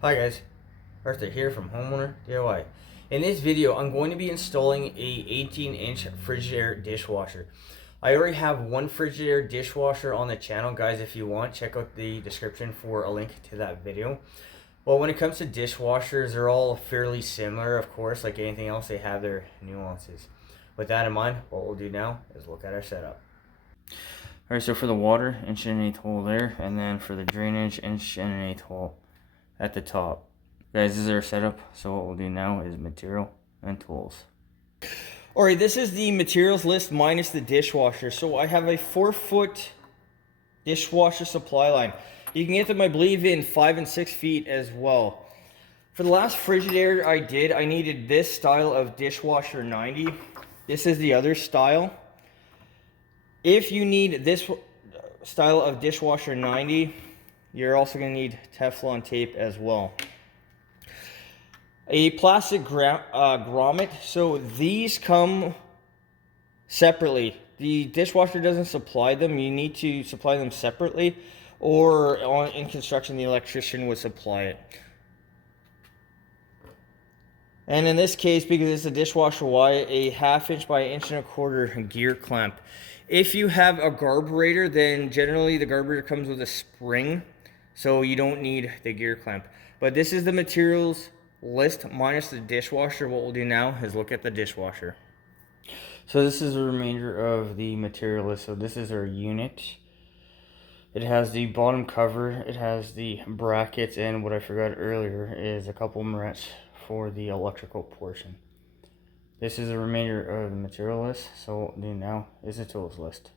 Hi guys, Arthur here from Homeowner DIY. In this video, I'm going to be installing a 18-inch Frigidaire dishwasher. I already have one Frigidaire dishwasher on the channel, guys. If you want, check out the description for a link to that video. Well, when it comes to dishwashers, they're all fairly similar, of course. Like anything else, they have their nuances. With that in mind, what we'll do now is look at our setup. Alright, so for the water, 1.1/8 hole there, and then for the drainage, 1.1/8 hole at the top. Guys, this is our setup. So what we'll do now is material and tools. Alright, this is the materials list minus the dishwasher. So I have a 4-foot dishwasher supply line. You can get them, I believe, in 5 and 6 feet as well. For the last Frigidaire I needed this style of dishwasher 90. This is the other style. If you need this style of dishwasher 90, you're also going to need Teflon tape as well. A plastic grommet. So these come separately. The dishwasher doesn't supply them. You need to supply them separately, or in construction, the electrician would supply it. And in this case, because it's a dishwasher Y, a 1/2 inch by 1.25 gear clamp. If you have a carburetor, then generally the carburetor comes with a spring, so you don't need the gear clamp. But this is the materials list minus the dishwasher. What we'll do now is look at the dishwasher. So this is the remainder of the material list. So this is our unit. It has the bottom cover, it has the brackets, and what I forgot earlier is a couple morettes for the electrical portion. This is the remainder of the material list. So what we'll do now is the tools list.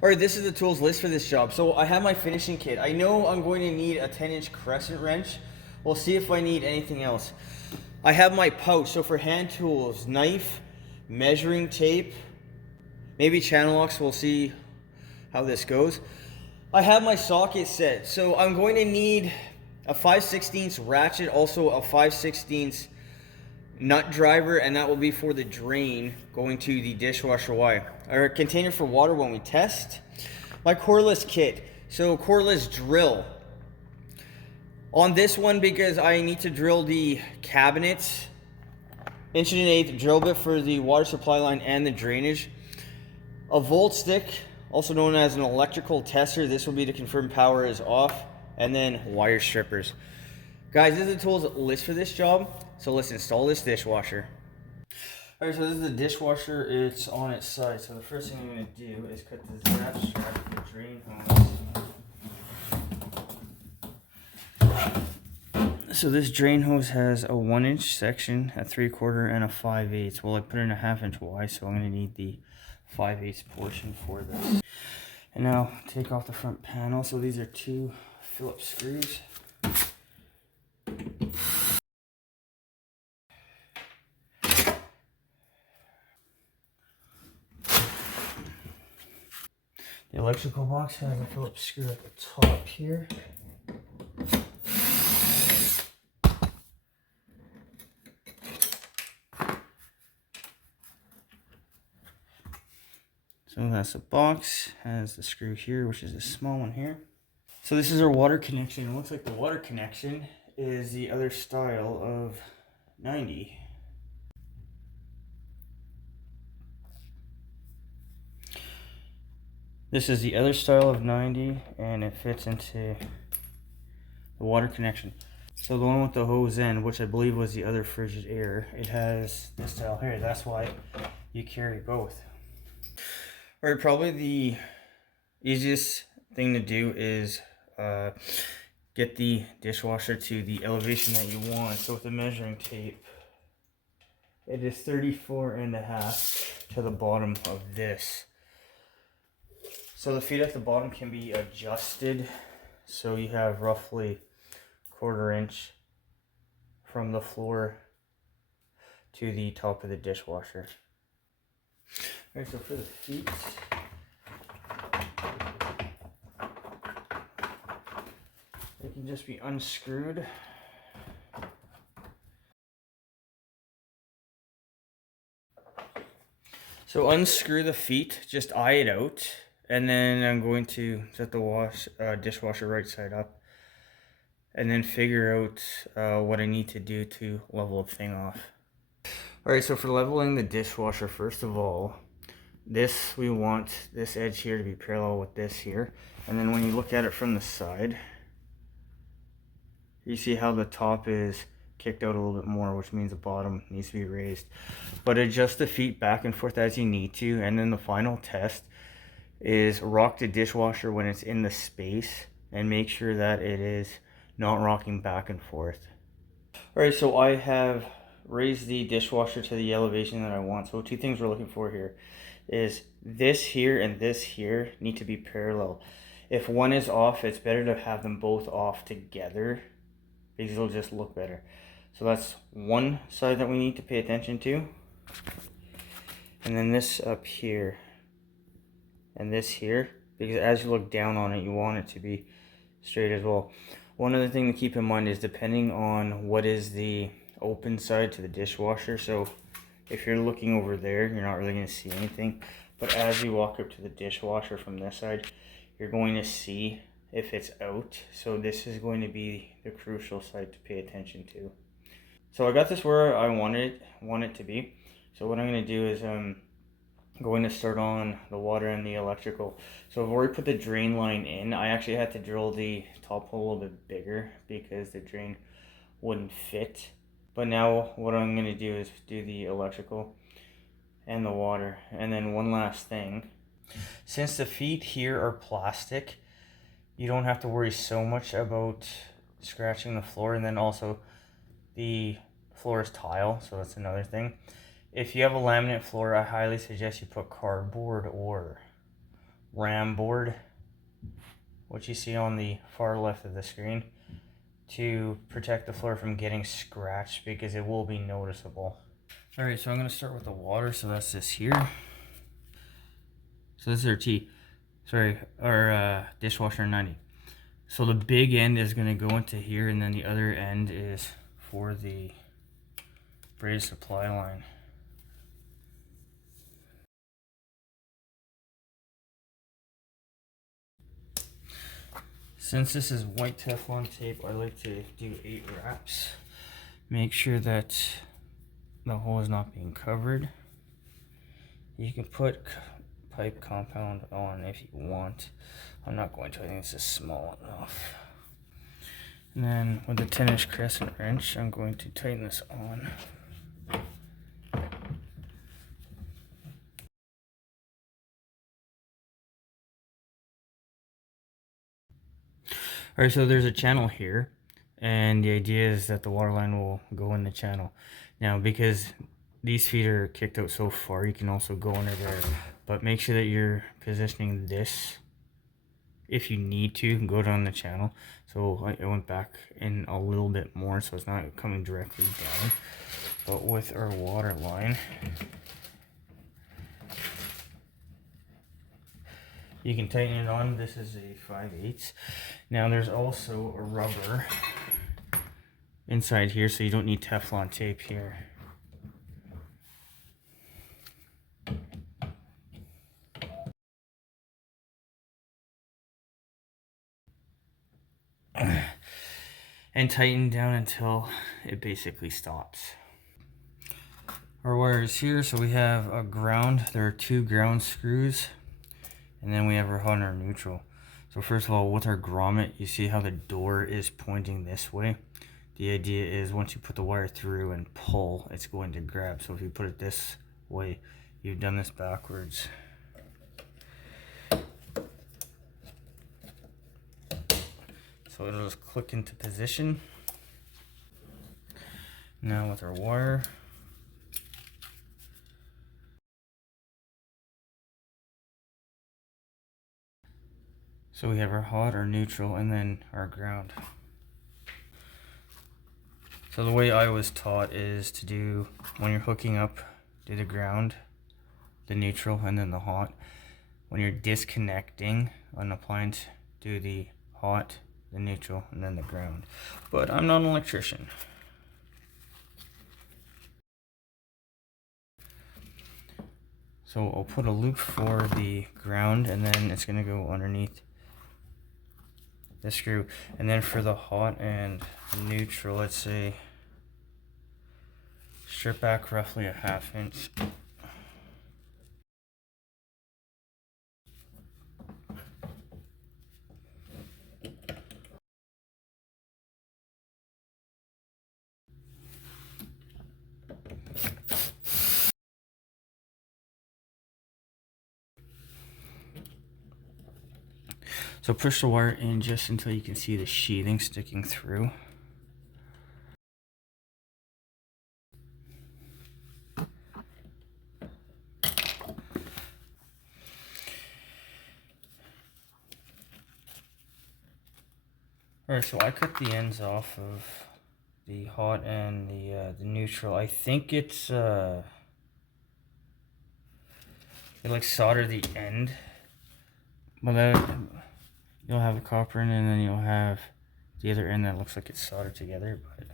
Alright, this is the tools list for this job. So I have my finishing kit. I know I'm going to need a 10-inch Crescent wrench. We'll see if I need anything else. I have my pouch. So for hand tools, knife, measuring tape, maybe channel locks. We'll see how this goes. I have my socket set. So I'm going to need a 5/16 ratchet, also a 5/16 nut driver, and that will be for the drain going to the dishwasher Y. Our container for water when we test. My cordless kit. So cordless drill. On this one, because I need to drill the cabinets, 1.1/8 drill bit for the water supply line and the drainage. A volt stick, also known as an electrical tester. This will be to confirm power is off. And then wire strippers. Guys, this is the tools list for this job. So let's install this dishwasher. Alright, so this is the dishwasher. It's on its side. So the first thing I'm going to do is cut the zap strap for the drain hose. So this drain hose has a 1-inch section, a 3/4, and a 5/8. Well, I put in a 1/2 inch wide, so I'm going to need the 5/8 portion for this. And now take off the front panel. So these are 2 Phillips screws. The electrical box has a Phillips screw at the top here. So that's the box, has the screw here, which is a small one here. So this is our water connection. It looks like the water connection is the other style of 90. This is the other style of 90, and it fits into the water connection. So the one with the hose end, which I believe was the other Frigidaire, it has this style here. That's why you carry both. Alright, probably the easiest thing to do is get the dishwasher to the elevation that you want. So with the measuring tape, it is 34.5 to the bottom of this. So the feet at the bottom can be adjusted, so you have roughly 1/4 inch from the floor to the top of the dishwasher. Alright, so for the feet, they can just be unscrewed. So unscrew the feet, just eye it out, and then I'm going to set the dishwasher right side up. and then figure out what I need to do to level the thing off. Alright, so for leveling the dishwasher, first of all, we want this edge here to be parallel with this here. And then when you look at it from the side, you see how the top is kicked out a little bit more, which means the bottom needs to be raised. But adjust the feet back and forth as you need to. And then the final test is rock the dishwasher when it's in the space and make sure that it is not rocking back and forth. Alright, so I have raised the dishwasher to the elevation that I want. So two things we're looking for here is this here and this here need to be parallel. If one is off, it's better to have them both off together because it'll just look better. So that's one side that we need to pay attention to. And then this up here and this here, because as you look down on it, you want it to be straight as well. One other thing to keep in mind is depending on what is the open side to the dishwasher. So if you're looking over there, you're not really going to see anything. But as you walk up to the dishwasher from this side, you're going to see if it's out. So this is going to be the crucial side to pay attention to. So I got this where I want it to be. So what I'm going to do is going to start on the water and the electrical. So I've already put the drain line in. I actually had to drill the top hole a little bit bigger because the drain wouldn't fit. But now what I'm going to do is do the electrical and the water. And then one last thing. Since the feet here are plastic, you don't have to worry so much about scratching the floor. And then also the floor is tile, so that's another thing. If you have a laminate floor, I highly suggest you put cardboard or ram board, what you see on the far left of the screen, to protect the floor from getting scratched because it will be noticeable. Alright, so I'm going to start with the water, so that's this here. So this is our dishwasher 90. So the big end is going to go into here, and then the other end is for the braided supply line. Since this is white Teflon tape, I like to do 8 wraps. Make sure that the hole is not being covered. You can put pipe compound on if you want. I'm not going to, I think this is small enough. And then with the 10-inch Crescent wrench, I'm going to tighten this on. Alright, so there's a channel here, and the idea is that the water line will go in the channel. Now, because these feet are kicked out so far, you can also go under there, but make sure that you're positioning this, if you need to, go down the channel. So I went back in a little bit more, so it's not coming directly down. But with our water line, you can tighten it on. This is a 5/8. Now there's also a rubber inside here, so you don't need Teflon tape here. And tighten down until it basically stops. Our wire is here, so we have a ground. There are 2 ground screws, and then we have our hot and our neutral. So first of all, with our grommet, you see how the door is pointing this way. The idea is once you put the wire through and pull, it's going to grab. So if you put it this way, you've done this backwards. So it'll just click into position. Now with our wire, so we have our hot, our neutral, and then our ground. So the way I was taught is to do, when you're hooking up, do the ground, the neutral, and then the hot. When you're disconnecting an appliance, do the hot, the neutral, and then the ground. But I'm not an electrician. So I'll put a loop for the ground, and then it's going to go underneath the screw. And then for the hot and neutral, let's say, strip back roughly a 1/2 inch. So push the wire in just until you can see the sheathing sticking through. Alright, so I cut the ends off of the hot and the neutral. I think it's it like solder the end, but then you'll have a copper in, and then you'll have the other end that looks like it's soldered together. But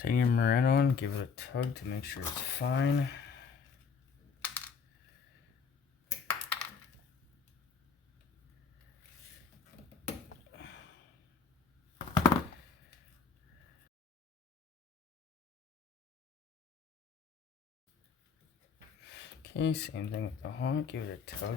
tighten your Moret on, give it a tug to make sure it's fine. Okay, same thing with the hot, give it a tug.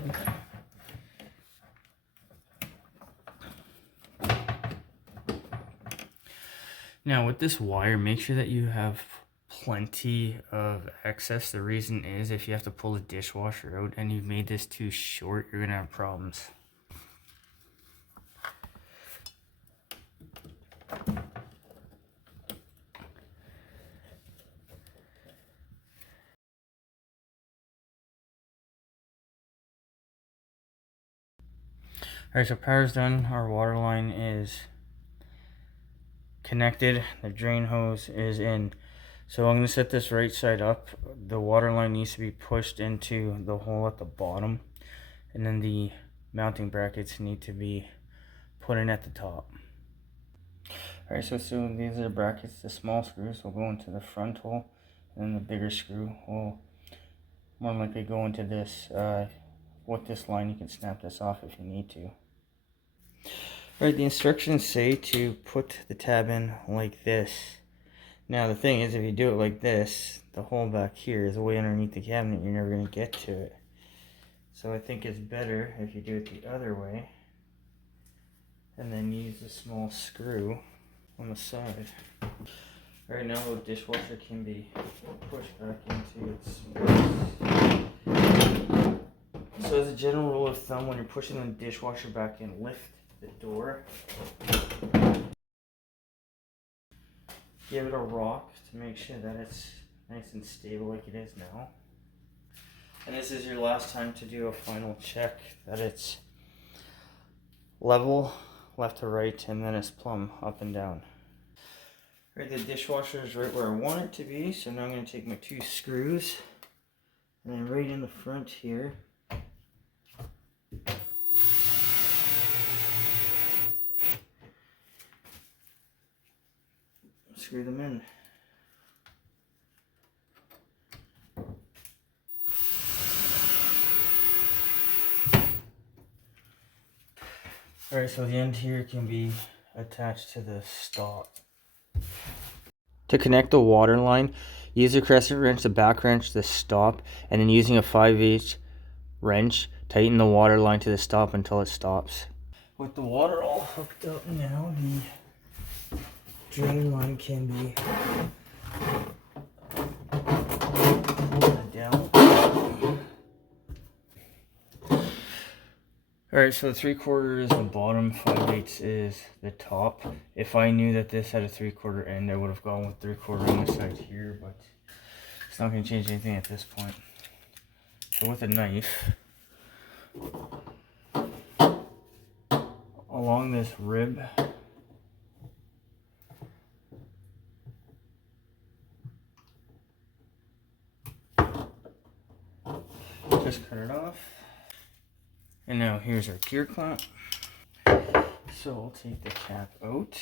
Now with this wire, make sure that you have plenty of excess. The reason is if you have to pull the dishwasher out and you've made this too short, you're gonna have problems. Alright, so power's done. Our water line is connected. The drain hose is in. So I'm going to set this right side up. The water line needs to be pushed into the hole at the bottom. And then the mounting brackets need to be put in at the top. Alright, so these are the brackets. The small screws will go into the front hole. And then the bigger screw will more likely go into this. With this line, you can snap this off if you need to. Alright, the instructions say to put the tab in like this. Now the thing is, if you do it like this, the hole back here is way underneath the cabinet, you're never going to get to it. So I think it's better if you do it the other way, and then use the small screw on the side. Alright, now the dishwasher can be pushed back into its place. So as a general rule of thumb, when you're pushing the dishwasher back in, lift the door. Give it a rock to make sure that it's nice and stable like it is now. And this is your last time to do a final check that it's level left to right, and then it's plumb up and down. Alright, the dishwasher is right where I want it to be, so now I'm going to take my 2 screws and then right in the front here. Screw them in. Alright, so the end here can be attached to the stop. To connect the water line, use the Crescent wrench, the back wrench, the stop, and then using a 5/8 wrench, tighten the water line to the stop until it stops. With the water all hooked up now, the drain line can be down. Alright, so 3/4 is the bottom, 5/8 is the top. If I knew that this had a 3/4 end, I would have gone with 3/4 on the side here, but it's not going to change anything at this point. So with a knife, along this rib, Just cut it off. And now here's our gear clamp. So we'll take the cap out.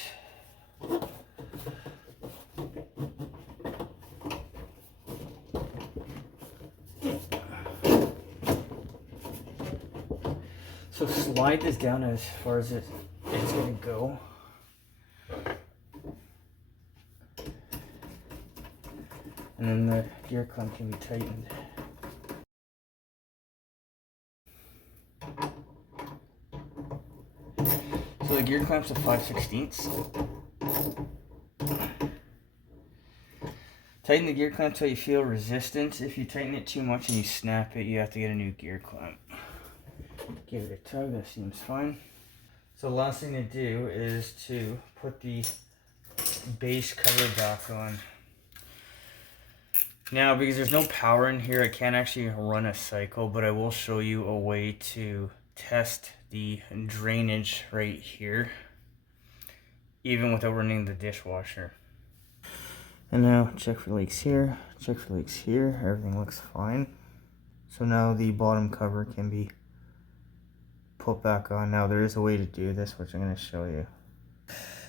So slide this down as far as it's going to go. And then the gear clamp can be tightened. So the gear clamp's a 5/16. Tighten the gear clamp till you feel resistance. If you tighten it too much and you snap it, you have to get a new gear clamp. Give it a tug, that seems fine. So the last thing to do is to put the base cover back on. Now, because there's no power in here, I can't actually run a cycle, but I will show you a way to test the drainage right here, even without running the dishwasher. And now check for leaks here, check for leaks here, everything looks fine. So now the bottom cover can be put back on. Now there is a way to do this, which I'm going to show you.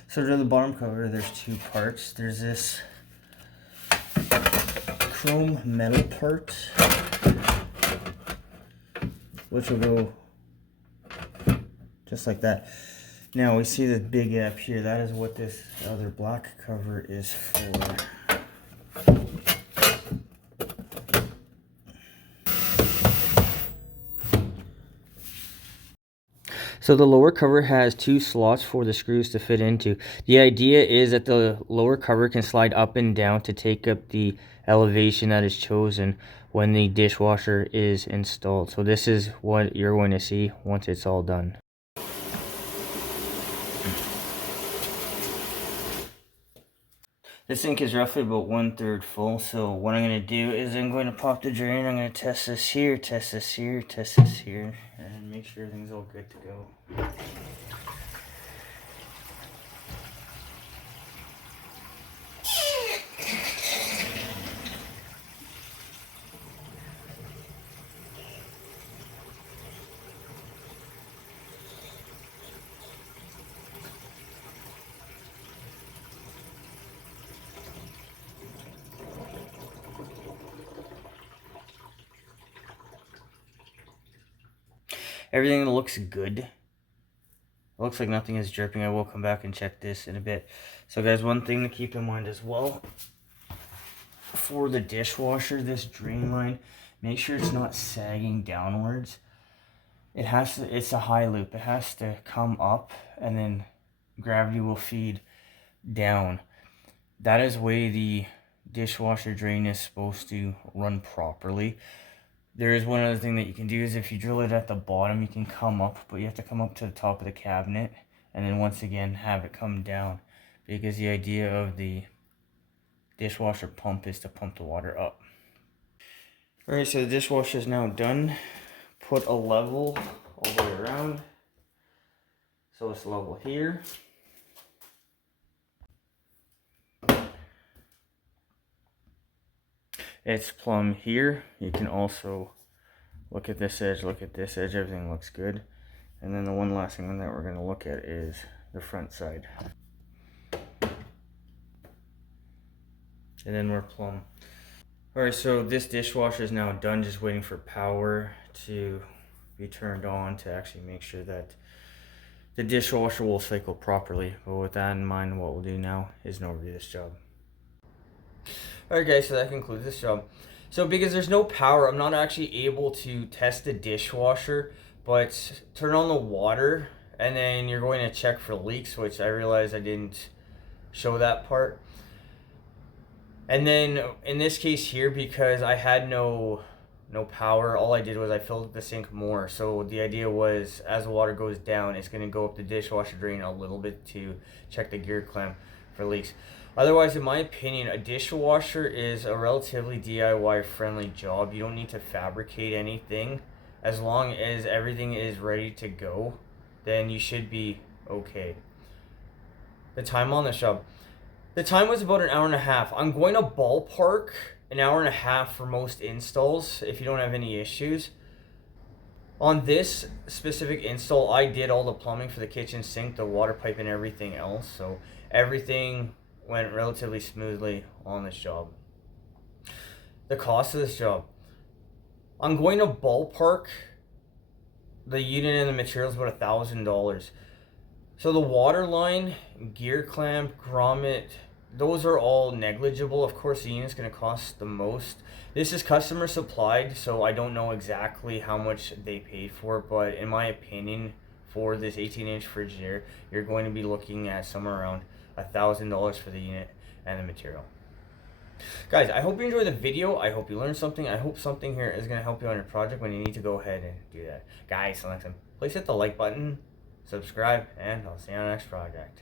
So to the bottom cover, there's two parts. There's this chrome metal part, which will go just like that. Now we see the big gap here. That is what this other black cover is for. So the lower cover has two slots for the screws to fit into. The idea is that the lower cover can slide up and down to take up the elevation that is chosen when the dishwasher is installed. So this is what you're going to see once it's all done. This sink is roughly about 1/3 full, so what I'm going to do is I'm going to pop the drain. I'm going to test this here, test this here, test this here, and make sure everything's all good to go. Everything looks good. It looks like nothing is dripping. I will come back and check this in a bit. So guys, one thing to keep in mind as well, for the dishwasher, this drain line, make sure it's not sagging downwards. It has to, it's a high loop. It has to come up and then gravity will feed down. That is the way the dishwasher drain is supposed to run properly. There is one other thing that you can do is if you drill it at the bottom, you can come up, but you have to come up to the top of the cabinet and then once again have it come down, because the idea of the dishwasher pump is to pump the water up. Alright, so the dishwasher is now done. Put a level all the way around. So it's level here. It's plumb here. You can also look at this edge, everything looks good. And then the one last thing that we're going to look at is the front side. And then we're plumb. Alright, so this dishwasher is now done, just waiting for power to be turned on to actually make sure that the dishwasher will cycle properly. But with that in mind, what we'll do now is an overview of this job. Alright guys, so that concludes this job. So because there's no power, I'm not actually able to test the dishwasher, but turn on the water and then you're going to check for leaks, which I realized I didn't show that part. And then in this case here, because I had no power, all I did was I filled the sink more. So the idea was as the water goes down, it's going to go up the dishwasher drain a little bit to check the gear clamp for leaks. Otherwise, in my opinion, a dishwasher is a relatively DIY friendly job. You don't need to fabricate anything. As long as everything is ready to go, then you should be okay. The time on this job. The time was about 1.5 hours. I'm going to ballpark 1.5 hours for most installs if you don't have any issues. On this specific install, I did all the plumbing for the kitchen sink, the water pipe, and everything else. So everything went relatively smoothly on this job. The cost of this job, I'm going to ballpark the unit and the materials about $1,000. So the water line, gear clamp, grommet, those are all negligible. Of course, the unit's going to cost the most. This is customer supplied, so I don't know exactly how much they paid for it, but in my opinion, for this 18-inch Frigidaire, you're going to be looking at somewhere around $1,000 for the unit and the material. Guys, I hope you enjoyed the video. I hope you learned something. I hope something here is going to help you on your project when you need to go ahead and do that. Guys, till next time, please hit the like button, subscribe, and I'll see you on the next project.